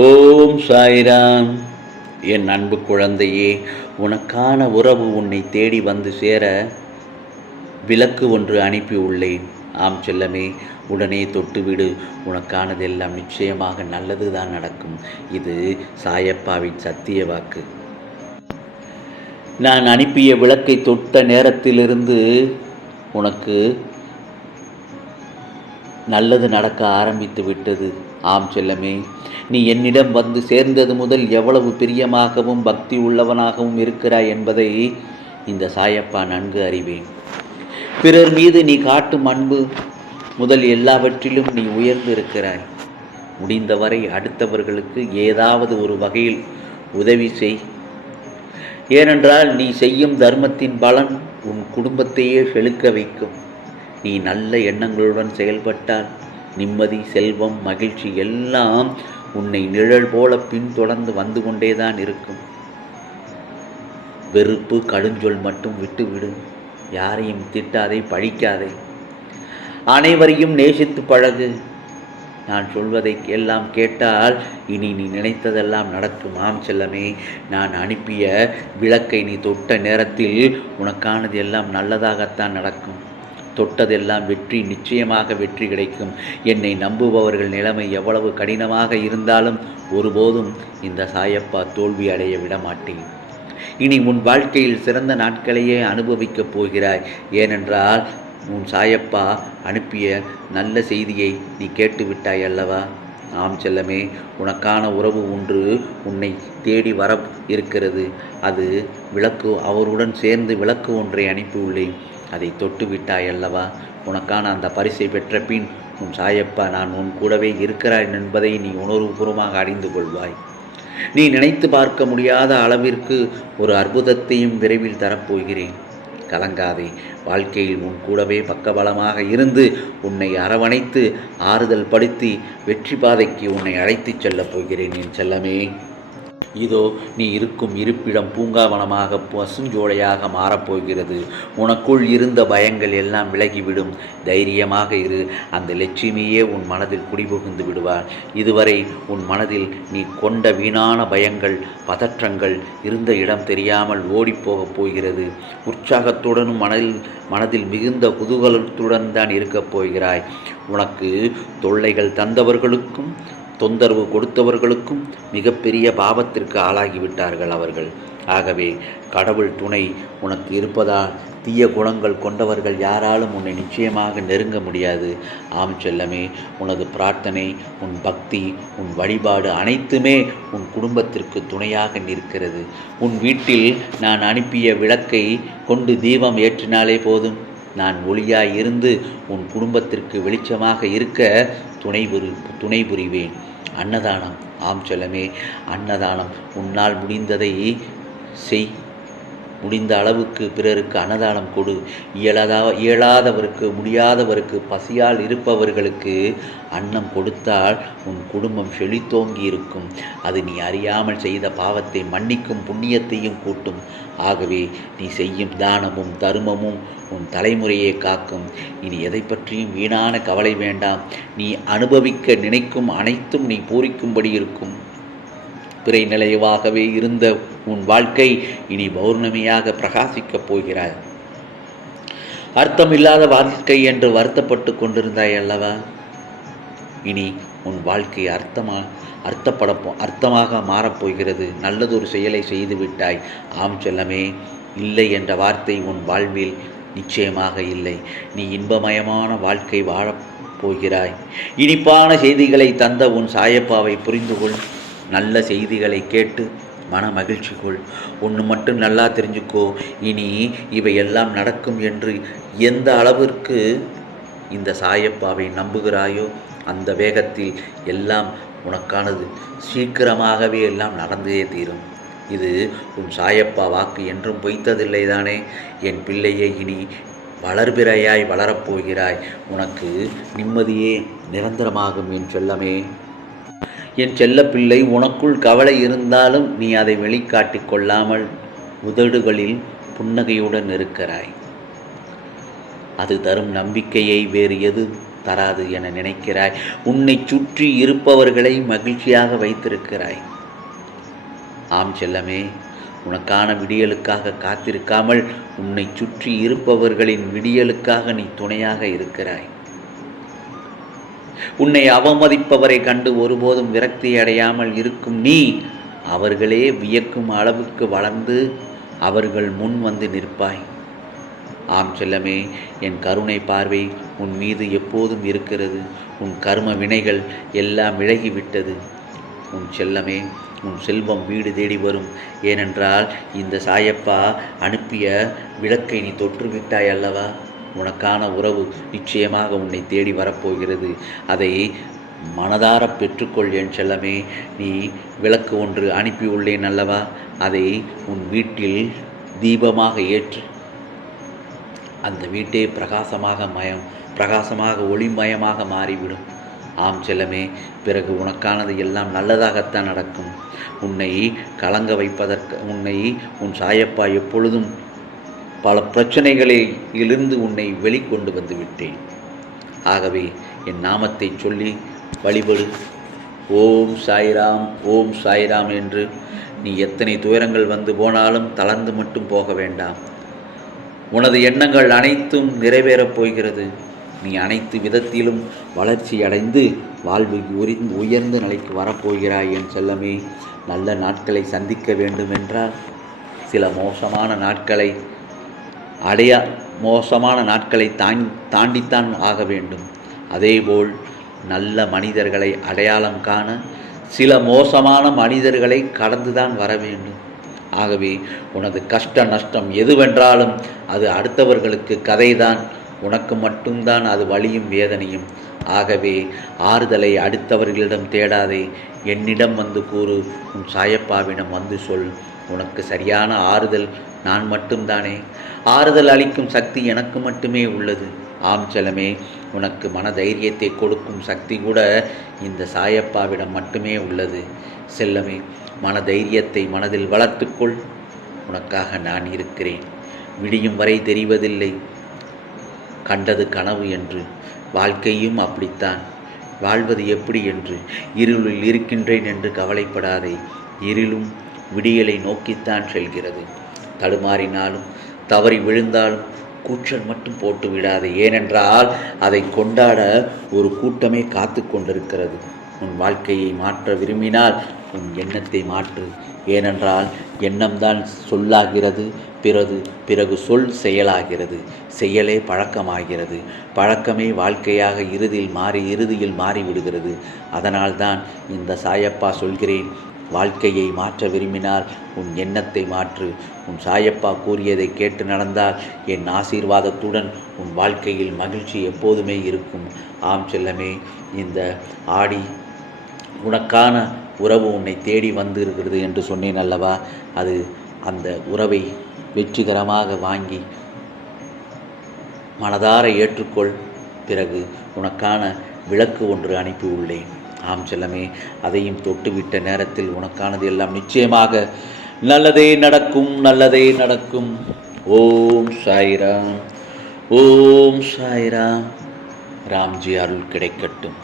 ஓம் சாய்ராம். என் அன்பு குழந்தையே உனக்கான உறவு உன்னை தேடி வந்து சேர விளக்கு ஒன்று அனுப்பி உள்ளேன். ஆம் செல்லமே உடனே தொட்டுவிடு. உனக்கானதெல்லாம் நிச்சயமாக நல்லது தான் நடக்கும். இது சாயப்பாவின் சத்திய வாக்கு. நான் அனுப்பிய விளக்கை தொட்ட நேரத்திலிருந்து உனக்கு நல்லது நடக்க ஆரம்பித்து விட்டது. ஆம் செல்லமே நீ என்னிடம் வந்து சேர்ந்தது முதல் எவ்வளவு பிரியமாகவும் பக்தி உள்ளவனாகவும் இருக்கிறாய் என்பதை இந்த சாயப்பா நன்கு அறிவேன். பிறர் மீது நீ காட்டும் அன்பு முதல் எல்லாவற்றிலும் நீ உயர்ந்து இருக்கிறாய் முடிந்தவரை அடுத்தவர்களுக்கு ஏதாவது ஒரு வகையில் உதவி செய். ஏனென்றால் நீ செய்யும் தர்மத்தின் பலன் உன் குடும்பத்தையே செழுக்க வைக்கும். நீ நல்ல எண்ணங்களுடன் செயல்பட்டால் நிம்மதி செல்வம் மகிழ்ச்சி எல்லாம் உன்னை நிழல் போல பின்தொடர்ந்து வந்து கொண்டேதான் இருக்கும். வெறுப்பு கடுஞ்சொல் மட்டும் விட்டுவிடு. யாரையும் திட்டாதே பழிக்காதே. அனைவரையும் நேசித்து பழகு. நான் சொல்வதை எல்லாம் கேட்டால் இனி நீ நினைத்ததெல்லாம் நடக்கும். ஆம் செல்லமே நான் அனுப்பிய விளக்கை நீ தொட்ட நேரத்தில் உனக்கானது எல்லாம் நல்லதாகத்தான் நடக்கும். தொட்டதெல்லாம் வெற்றி நிச்சயமாக வெற்றி கிடைக்கும். என்னை நம்புபவர்கள் நிலைமை எவ்வளவு கடினமாக இருந்தாலும் ஒருபோதும் இந்த சாயப்பா தோல்வி அடைய விடமாட்டேன். இனி உன் வாழ்க்கையில் சிறந்த நாட்களையே அனுபவிக்கப் போகிறாய். ஏனென்றால் உன் சாயப்பா அனுப்பிய நல்ல செய்தியை நீ கேட்டு விட்டாய் அல்லவா? ஆம் செல்லமே உனக்கான உறவு ஒன்று உன்னை தேடி வர இருக்கிறது. அது விளக்கு அவருடன் சேர்ந்து விளக்கு ஒன்றை அனுப்பியுள்ளேன். அதை தொட்டு விட்டாய் அல்லவா? உனக்கான அந்த பரிசை பெற்ற பின் உன் சாயப்பா நான் உன் கூடவே இருக்கிறாய் என்பதை நீ உணர்வுபூர்வமாக அறிந்து கொள்வாய். நீ நினைத்து பார்க்க முடியாத அளவிற்கு ஒரு அற்புதத்தையும் விரைவில் தரப்போகிறேன். கலங்காதே வாழ்க்கையில் உன் கூடவே பக்கபலமாக இருந்து உன்னை அரவணைத்து ஆறுதல் படுத்தி வெற்றி பாதைக்கு உன்னை அழைத்துச் செல்லப் போகிறேன் என் செல்லமே. இதோ நீ இருக்கும் இருப்பிடம் பூங்காவனமாக பசுஞ்சோலையாக மாறப்போகிறது. உனக்குள் இருந்த பயங்கள் எல்லாம் விலகிவிடும். தைரியமாக இரு. அந்த லட்சுமியே உன் மனதில் குடிபுகுந்து விடுவார் இதுவரை உன் மனதில் நீ கொண்ட வீணான பயங்கள் பதற்றங்கள் இருந்த இடம் தெரியாமல் ஓடிப்போகப் போகிறது. உற்சாகத்துடனும் மனதில் மனதில் மிகுந்த குதூகலத்துடன் தான் இருக்கப் போகிறாய். உனக்கு தொல்லைகள் தந்தவர்களுக்கும் தொந்தரவு கொடுத்தவர்களுக்கும் மிகப்பெரிய பாவத்திற்கு ஆளாகிவிட்டார்கள் அவர்கள். ஆகவே கடவுள் துணை உனக்கு இருப்பதால் தீய குணங்கள் கொண்டவர்கள் யாராலும் உன்னை நிச்சயமாக நெருங்க முடியாது. ஆம் செல்லமே உனது பிரார்த்தனை உன் பக்தி உன் வழிபாடு அனைத்துமே உன் குடும்பத்திற்கு துணையாக நிற்கிறது. உன் வீட்டில் நான் அனுப்பிய விளக்கை கொண்டு தீபம் ஏற்றினாலே போதும். நான் ஒளியாய் இருந்து உன் குடும்பத்திற்கு வெளிச்சமாக இருக்க துணை புரி துணை புரிவேன். அன்னதானம். ஆம் செல்லமே அன்னதானம் உன்னால் முடிந்ததை செய். முடிந்த அளவுக்கு பிறருக்கு அன்னதானம் கொடு. இயலாதா இயலாதவருக்கு முடியாதவருக்கு பசியால் இருப்பவர்களுக்கு அன்னம் கொடுத்தால் உன் குடும்பம் செழித்தோங்கி இருக்கும். அது நீ அறியாமல் செய்த பாவத்தை மன்னிக்கும் புண்ணியத்தையும் கூட்டும். ஆகவே நீ செய்யும் தானமும் தருமமும் உன் தலைமுறையை காக்கும். இனி எதை பற்றியும் வீணான கவலை வேண்டாம். நீ அனுபவிக்க நினைக்கும் அனைத்தும் நீ பூரிக்கும்படி இருக்கும். பிறை நிலைவாகவே இருந்த உன் வாழ்க்கை இனி பௌர்ணமியாக பிரகாசிக்கப் போகிறாய். அர்த்தமில்லாத வாழ்க்கை என்று வருத்தப்பட்டு கொண்டிருந்தாய் அல்லவா? இனி உன் வாழ்க்கை அர்த்தமா அர்த்தப்பட அர்த்தமாக மாறப்போகிறது நல்லதொரு செயலை செய்து விட்டாய். ஆம் செல்லமே இல்லை என்ற வார்த்தை உன் வாழ்வில் நிச்சயமாக இல்லை. நீ இன்பமயமான வாழ்க்கை வாழப் போகிறாய். இனிப்பான செய்திகளை தந்த உன் சாயப்பாவை புரிந்து கொள் நல்ல செய்திகளை கேட்டு மன மகிழ்ச்சி கொள். ஒன்று மட்டும் நல்லா தெரிஞ்சுக்கோ. இனி இவையெல்லாம் நடக்கும் என்று எந்த அளவிற்கு இந்த சாயப்பாவை நம்புகிறாயோ அந்த வேகத்தில் எல்லாம் உனக்கானது. சீக்கிரமாகவே எல்லாம் நடந்தே தீரும். இது உன் சாயப்பா வாக்கு என்றும் பொய்த்ததில்லை தானே. என் பிள்ளையே இனி வளர்பிறையாய் வளரப்போகிறாய் உனக்கு நிம்மதியே நிரந்தரமாகும் என் செல்லமே. என் செல்லப்பிள்ளை உனக்குள் கவலை இருந்தாலும் நீ அதை வெளிக்காட்டிக் கொள்ளாமல் உதடுகளில் புன்னகையுடன் இருக்கிறாய். அது தரும் நம்பிக்கையை வேறு எது தராது என நினைக்கிறாய். உன்னை சுற்றி இருப்பவர்களை மகிழ்ச்சியாக வைத்திருக்கிறாய். ஆம் செல்லமே உனக்கான விடியலுக்காக காத்திருக்காமல் உன்னை சுற்றி இருப்பவர்களின் விடியலுக்காக நீ துணையாக இருக்கிறாய். உன்னை அவமதிப்பவரை கண்டு ஒருபோதும் விரக்தி அடையாமல் இருக்கும் நீ அவர்களே வியக்கும் அளவுக்கு வளர்ந்து அவர்கள் முன் வந்து நிற்பாய். ஆம் செல்லமே என் கருணை பார்வை உன் மீது எப்போதும் இருக்கிறது. உன் கர்ம வினைகள் எல்லாம் விலகிவிட்டது. உன் செல்லமே உன் செல்வம் வீடு தேடி வரும். ஏனென்றால் இந்த சாயப்பா அனுப்பிய விளக்கை நீ தொற்றுவிட்டாய் அல்லவா? உனக்கான உறவு நிச்சயமாக உன்னை தேடி வரப்போகிறது. அதை மனதார பெற்றுக்கொள் என் செல்லமே. நீ விளக்கு ஒன்று அனுப்பியுள்ளேன் அல்லவா? அதை உன் வீட்டில் தீபமாக ஏற்று. அந்த வீட்டே பிரகாசமாக மயம் பிரகாசமாக ஒளிமயமாக மாறிவிடும். ஆம் செல்லமே பிறகு உனக்கானது எல்லாம் நல்லதாகத்தான் நடக்கும். உன்னை கலங்க வைப்பதற்கு உன்னை உன் சாயப்பா எப்பொழுதும் பல பிரச்சனைகளிலிருந்து உன்னை வெளிக்கொண்டு வந்து விட்டேன். ஆகவே என் நாமத்தை சொல்லி வழிபடு. ஓம் சாய்ராம் ஓம் சாய்ராம் என்று நீ எத்தனை துயரங்கள் வந்து போனாலும் தளர்ந்து மட்டும் போக வேண்டாம். உனது எண்ணங்கள் அனைத்தும் நிறைவேறப் போகிறது. நீ அனைத்து விதத்திலும் வளர்ச்சி அடைந்து வாழ்வில் உரிந்து உயர்ந்த நிலைக்கு வரப்போகிறாய் என் செல்லமே. நல்ல நாட்களை சந்திக்க வேண்டுமென்றால் சில மோசமான நாட்களை அடைய மோசமான நாட்களை தாண்டி தாண்டித்தான் ஆக வேண்டும். அதேபோல் நல்ல மனிதர்களை அடையாளம் காண சில மோசமான மனிதர்களை கடந்துதான் வர வேண்டும். ஆகவே உனது கஷ்ட நஷ்டம் எதுவென்றாலும் அது அடுத்தவர்களுக்கு கதைதான். உனக்கு மட்டும்தான் அது வழியும் வேதனையும். ஆகவே ஆறுதலை அடுத்தவர்களிடம் தேடாதே. என்னிடம் வந்து கூறு. உன் சாயப்பாவிடம் வந்து சொல். உனக்கு சரியான ஆறுதல் நான் மட்டும்தானே? ஆறுதல் அளிக்கும் சக்தி எனக்கு மட்டுமே உள்ளது. ஆம் செலமே உனக்கு மன தைரியத்தை கொடுக்கும் சக்தி கூட இந்த சாயப்பாவிடம் மட்டுமே உள்ளது. செல்லமே மன தைரியத்தை மனதில் வளர்த்துக்கொள். உனக்காக நான் இருக்கிறேன். விடியும் வரை தெரிவதில்லை. கண்டது கனவு என்று. வாழ்க்கையும் அப்படித்தான். வாழ்வது எப்படி என்று. இருளில் இருக்கின்றேன் என்று கவலைப்படாதே. இருளும் விடியலை நோக்கித்தான் செல்கிறது. தடுமாறினாலும் தவறி விழுந்தாலும் கூச்சல் மட்டும் போட்டு விடாது. ஏனென்றால் அதை கொண்டாட ஒரு கூட்டமே காத்து கொண்டிருக்கிறது. உன் வாழ்க்கையை மாற்ற விரும்பினால் உன் எண்ணத்தை மாற்று. ஏனென்றால் எண்ணம்தான் சொல்லாகிறது பிறகு பிறகு சொல் செயலாகிறது. செயலே பழக்கமாகிறது. பழக்கமே வாழ்க்கையாக இறுதியில் மாறி இறுதியில் மாறிவிடுகிறது. அதனால்தான் இந்த சாயப்பா சொல்கிறேன் வாழ்க்கையை மாற்ற விரும்பினால் உன் எண்ணத்தை மாற்று. உன் சாயப்பா கூறியதை கேட்டு நடந்தால் என் ஆசீர்வாதத்துடன் உன் வாழ்க்கையில் மகிழ்ச்சி எப்போதுமே இருக்கும். ஆம் செல்லமே இந்த ஆடி உனக்கான உறவு உன்னை தேடி வந்திருக்கிறது என்று சொன்னேன் அல்லவா? அது அந்த உறவை வெற்றிகரமாக வாங்கி மனதார ஏற்றுக்கொள். பிறகு உனக்கான விளக்கு ஒன்று அனுப்பியுள்ளேன். ஆம் செல்லமே அதையும் தொட்டுவிட்ட நேரத்தில் உனக்கானது எல்லாம் நிச்சயமாக நல்லதே நடக்கும் நல்லதே நடக்கும். ஓம் சாய்ராம் ஓம் சாய்ராம். ராம்ஜி அருள் கிடைக்கட்டும்.